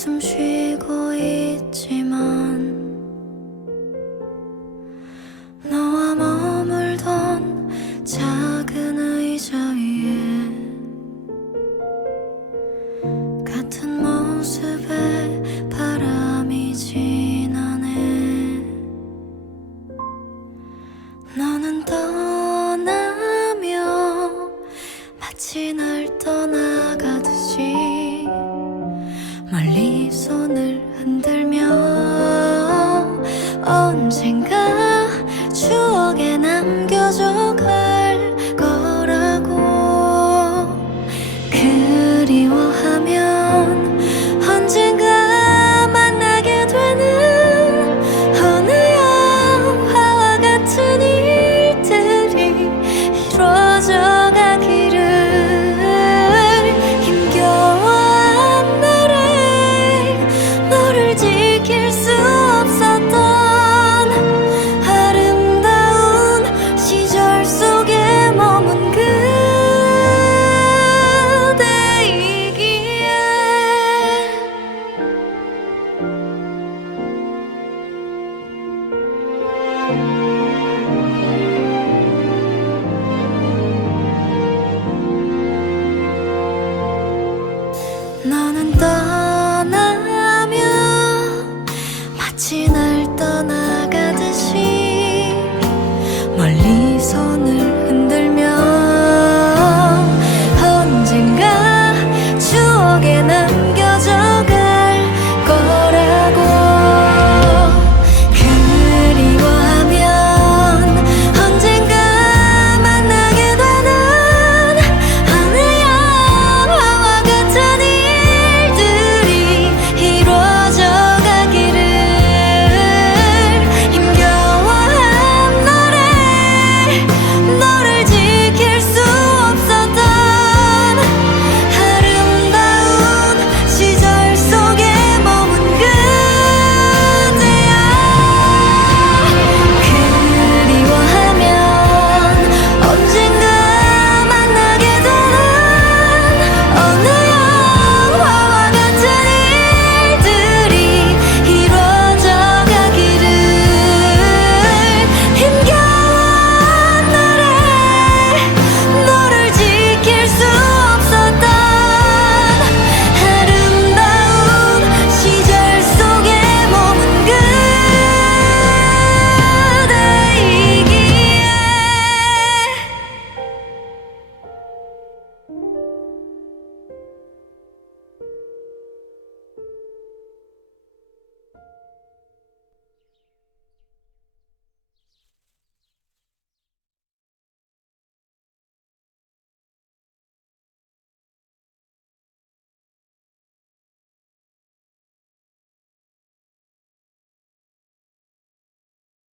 난숨 쉬고 있지만 너와 머물던 작은 의자 위에 같은 모습에 바람이 지나네. 너는 떠나며 마치 날 떠나 생각 너는 떠나며 마치 날 떠나가듯이 멀리